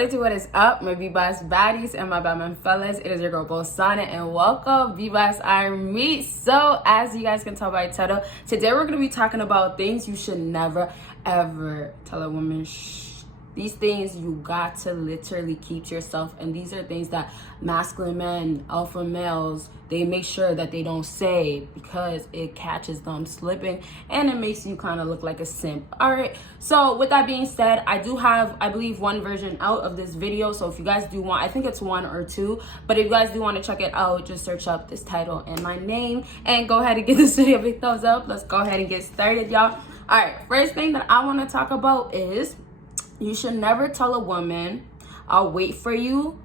What is up, my BBossBaddies and my Batman fellas? It is your girl Bosana and welcome BBossArmy. So as you guys can tell by the title, today we're going to be talking about things you should never ever tell a woman. These things you got to literally keep to yourself, and these are things that masculine men, alpha males, they make sure that they don't say because it catches them slipping and it makes you kind of look like a simp. All right, so with that being said, I do have, I believe, one version out of this video. So if you guys do want, I think it's 1 or 2, but if you guys do want to check it out, just search up this title and my name and go ahead and give this video a big thumbs up. Let's go ahead and get started, y'all. All right, first thing that I want to talk about is you should never tell a woman, I'll wait for you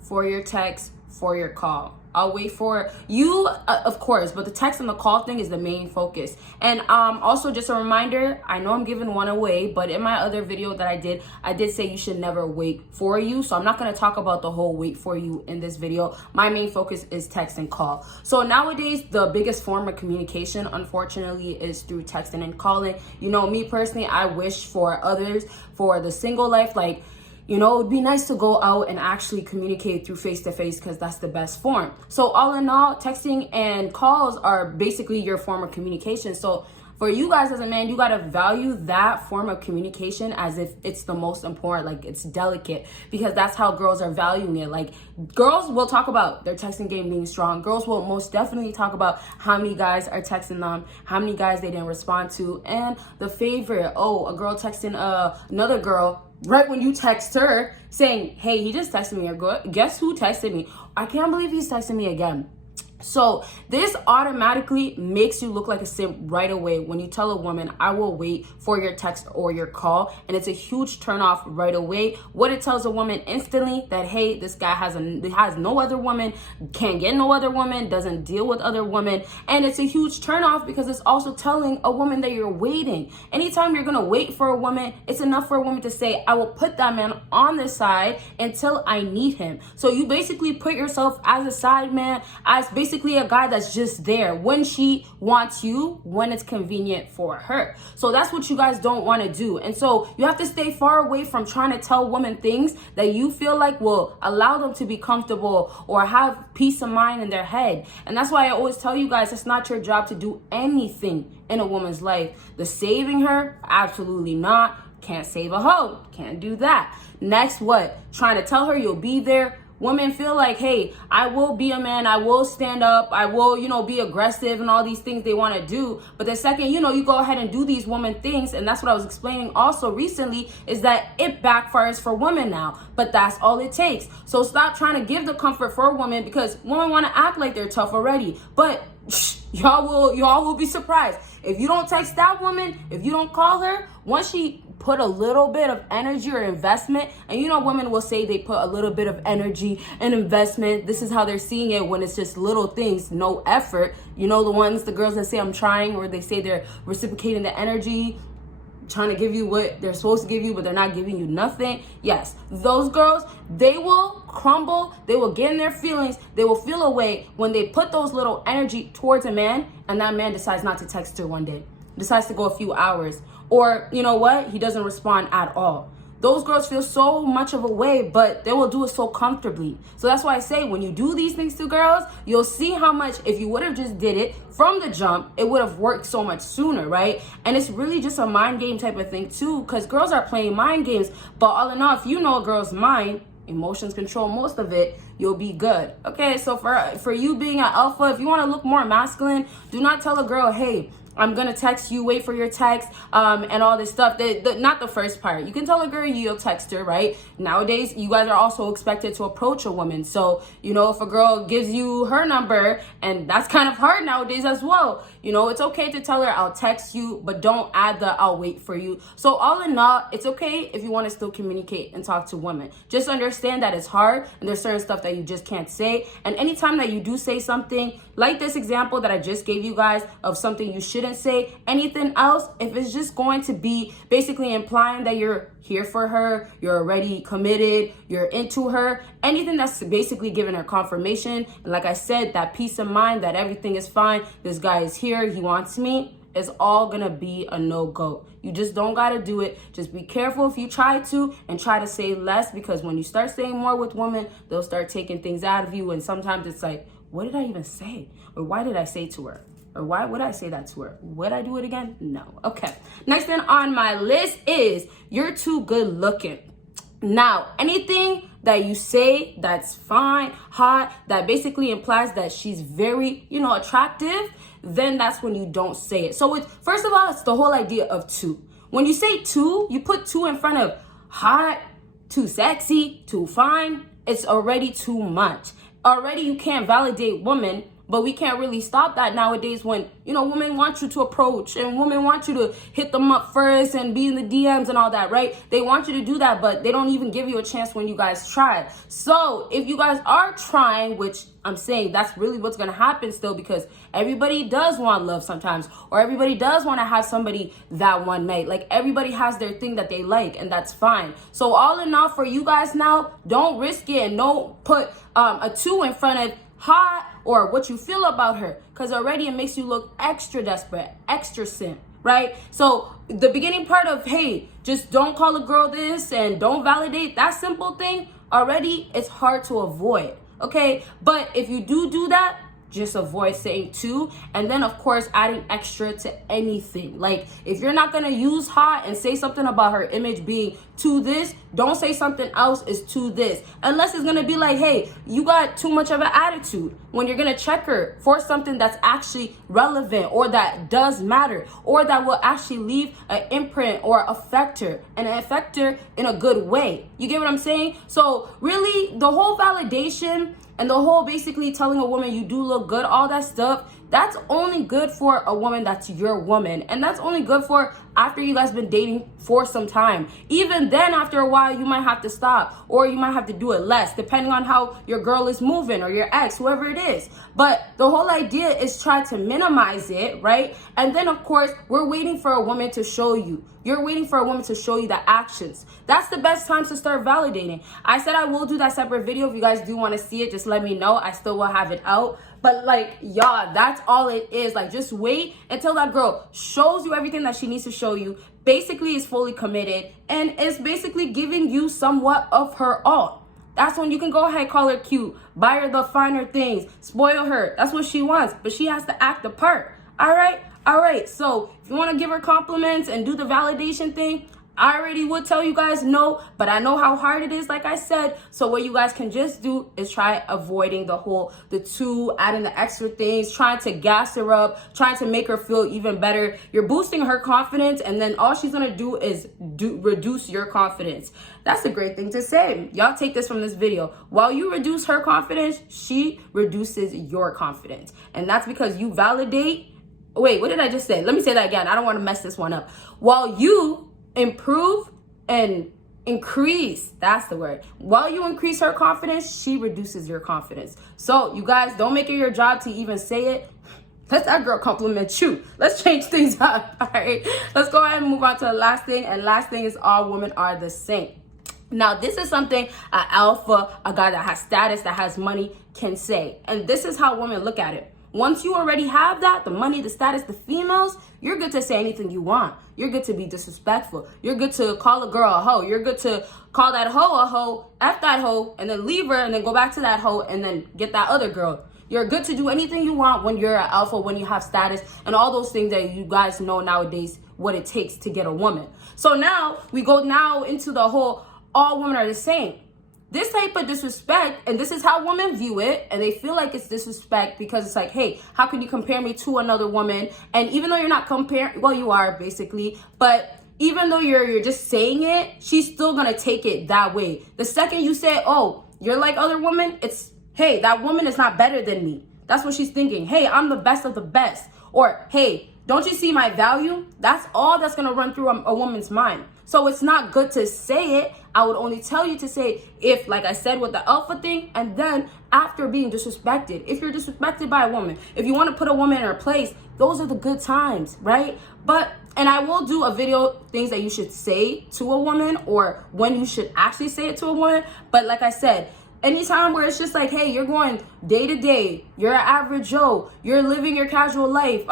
for your text, for your call. I'll wait for you, of course, but the text and the call thing is the main focus. And also just a reminder, I know I'm giving one away, but in my other video that I did say you should never wait for you. So I'm not going to talk about the whole wait for you in this video. My main focus is text and call. So nowadays, the biggest form of communication, unfortunately, is through texting and calling. You know, me personally, I wish for others, for the single life, like, you know, it would be nice to go out and actually communicate through face-to-face because that's the best form. So all in all, texting and calls are basically your form of communication. So for you guys as a man, you got to value that form of communication as if it's the most important, like it's delicate, because that's how girls are valuing it. Like, girls will talk about their texting game being strong. Girls will most definitely talk about how many guys are texting them, how many guys they didn't respond to, and the favorite, oh, a girl texting another girl right when you text her saying, hey, he just texted me, or guess who texted me? I can't believe he's texting me again. So this automatically makes you look like a simp right away when you tell a woman, I will wait for your text or your call. And it's a huge turnoff right away. What it tells a woman instantly that, hey, this guy has no other woman, can't get no other woman, doesn't deal with other women. And it's a huge turnoff because it's also telling a woman that you're waiting. Anytime you're going to wait for a woman, it's enough for a woman to say, I will put that man on the side until I need him. So you basically put yourself as a side man, as basically a guy that's just there when she wants you, when it's convenient for her. So that's what you guys don't want to do. And so you have to stay far away from trying to tell women things that you feel like will allow them to be comfortable or have peace of mind in their head. And that's why I always tell you guys, it's not your job to do anything in a woman's life. The saving her, absolutely not. Can't save a hoe, can't do that. Next, what? Trying to tell her you'll be there. Women feel like, hey, I will be a man, I will stand up, I will, you know, be aggressive and all these things they want to do. But the second, you know, you go ahead and do these woman things, and that's what I was explaining also recently, is that it backfires for women now. But that's all it takes. So stop trying to give the comfort for a woman, because women want to act like they're tough already. But y'all will be surprised. If you don't text that woman, if you don't call her, once she put a little bit of energy or investment, and you know, women will say they put a little bit of energy and investment. This is how they're seeing it when it's just little things, no effort. You know, the girls that say I'm trying, or they say they're reciprocating the energy, trying to give you what they're supposed to give you, but they're not giving you nothing. Yes, those girls, they will crumble, they will get in their feelings, they will feel away when they put those little energy towards a man, and that man decides not to text her one day, decides to go a few hours, or you know what, he doesn't respond at all. Those girls feel so much of a way, but they will do it so comfortably. So that's why I say, when you do these things to girls, you'll see how much, if you would have just did it from the jump, it would have worked so much sooner, right? And it's really just a mind game type of thing too, because girls are playing mind games. But all in all, if you know a girl's mind, emotions control most of it, you'll be good. Okay, so for you being an alpha, if you want to look more masculine, do not tell a girl, hey, I'm gonna text you, wait for your text, and all this stuff. Not the first part. You can tell a girl you'll text her, right? Nowadays, you guys are also expected to approach a woman. So, you know, if a girl gives you her number, and that's kind of hard nowadays as well, you know, it's okay to tell her, I'll text you, but don't add the I'll wait for you. So all in all, it's okay if you want to still communicate and talk to women. Just understand that it's hard, and there's certain stuff that you just can't say. And anytime that you do say something, like this example that I just gave you guys of something you shouldn't say, anything else, if it's just going to be basically implying that you're here for her, you're already committed, you're into her, anything that's basically giving her confirmation, and like I said, that peace of mind that everything is fine, this guy is here, he wants me, it's all gonna be a no-go. You just don't gotta do it. Just be careful if you try to, and try to say less, because when you start saying more with women, they'll start taking things out of you, and sometimes it's like, what did I even say? Or why did I say to her? Or why would I say that to her? Would I do it again? No. Okay. Next thing on my list is you're too good looking. Now, anything that you say that's fine, hot, that basically implies that she's very, attractive, then that's when you don't say it. So it's, first of all, it's the whole idea of two. When you say two, you put two in front of hot, too sexy, too fine. It's already too much. Already you can't validate women. But we can't really stop that nowadays when, women want you to approach and women want you to hit them up first and be in the DMs and all that, right? They want you to do that, but they don't even give you a chance when you guys try. So if you guys are trying, which I'm saying that's really what's going to happen still, because everybody does want love sometimes, or everybody does want to have somebody that one night. Like, everybody has their thing that they like, and that's fine. So all in all, for you guys now, don't risk it, and don't put a 2 in front of hot or what you feel about her, because already it makes you look extra desperate, extra simp, right? So the beginning part of, hey, just don't call a girl this and don't validate, that simple thing, already it's hard to avoid, okay? But if you do that, just avoid saying 2, and then of course adding extra to anything. Like, if you're not gonna use hot and say something about her image being to this, don't say something else is to this, unless it's gonna be like, hey, you got too much of an attitude, when you're gonna check her for something that's actually relevant, or that does matter, or that will actually leave an imprint or affect her, and affect her in a good way. You get what I'm saying? So really, the whole validation and the whole basically telling a woman you do look good, all that stuff, that's only good for a woman that's your woman. And that's only good for after you guys been dating for some time. Even then, after a while, you might have to stop, or you might have to do it less, depending on how your girl is moving, or your ex, whoever it is. But the whole idea is try to minimize it, right? And then, of course, we're waiting for a woman to show you. You're waiting for a woman to show you the actions. That's the best time to start validating. I said I will do that separate video. If you guys do want to see it, just let me know. I still will have it out. But like, y'all, that's all it is. Like, just wait until that girl shows you everything that she needs to show you, basically is fully committed, and is basically giving you somewhat of her all. That's when you can go ahead, call her cute, buy her the finer things, spoil her. That's what she wants, but she has to act the part. All right. So if you want to give her compliments and do the validation thing, I already would tell you guys no, but I know how hard it is, like I said. So what you guys can just do is try avoiding the 2, adding the extra things, trying to gas her up, trying to make her feel even better. You're boosting her confidence, and then all she's gonna do is reduce your confidence. That's a great thing to say. Y'all take this from this video. While you reduce her confidence, she reduces your confidence. And that's because you validate. Wait, what did I just say? Let me say that again. I don't want to mess this one up. While you improve and increase, that's the word. While you increase her confidence, she reduces your confidence. So you guys, don't make it your job to even say it. Let that girl compliment you. Let's change things up. All right, let's go ahead and move on to the last thing. And last thing is, all women are the same. Now, this is something an alpha, a guy that has status, that has money, can say. And this is how women look at it. Once you already have that, the money, the status, the females, you're good to say anything you want. You're good to be disrespectful. You're good to call a girl a hoe. You're good to call that hoe a hoe, F that hoe, and then leave her, and then go back to that hoe, and then get that other girl. You're good to do anything you want when you're an alpha, when you have status, and all those things that you guys know nowadays what it takes to get a woman. So now, we go now into the whole, all women are the same. This type of disrespect, and this is how women view it, and they feel like it's disrespect because it's like, hey, how can you compare me to another woman? And even though you're not comparing, well, you are basically, but even though you're just saying it, she's still gonna take it that way. The second you say, oh, you're like other women, it's, hey, that woman is not better than me. That's what she's thinking. Hey, I'm the best of the best. Or, hey, don't you see my value? That's all that's gonna run through a woman's mind. So it's not good to say it. I would only tell you to say if, like I said, with the alpha thing, and then after being disrespected. If you're disrespected by a woman, if you want to put a woman in her place, those are the good times, right? But, and I will do a video, things that you should say to a woman, or when you should actually say it to a woman. But like I said, anytime where it's just like, hey, you're going day to day, you're an average Joe, you're living your casual life,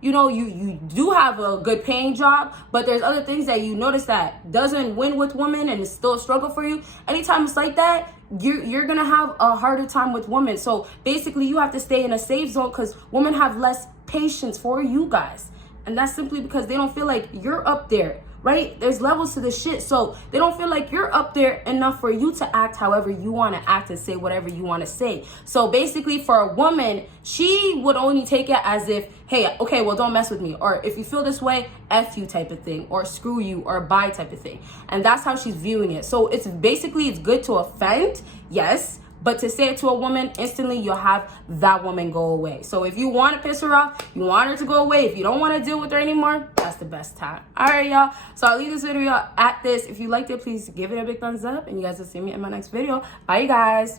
you know, you do have a good paying job, but there's other things that you notice that doesn't win with women and it's still a struggle for you. Anytime it's like that, you're gonna have a harder time with women. So basically you have to stay in a safe zone, because women have less patience for you guys, and that's simply because they don't feel like you're up there, right? There's levels to this shit, so they don't feel like you're up there enough for you to act however you want to act and say whatever you want to say. So basically for a woman, she would only take it as if, hey, okay, well, don't mess with me, or if you feel this way, F you type of thing, or screw you, or bye type of thing. And that's how she's viewing it. So it's basically, it's good to offend, yes, but to say it to a woman, instantly you'll have that woman go away. So if you want to piss her off, you want her to go away, if you don't want to deal with her anymore, that's the best time. All right, y'all. So I'll leave this video at this. If you liked it, please give it a big thumbs up, and you guys will see me in my next video. Bye, you guys.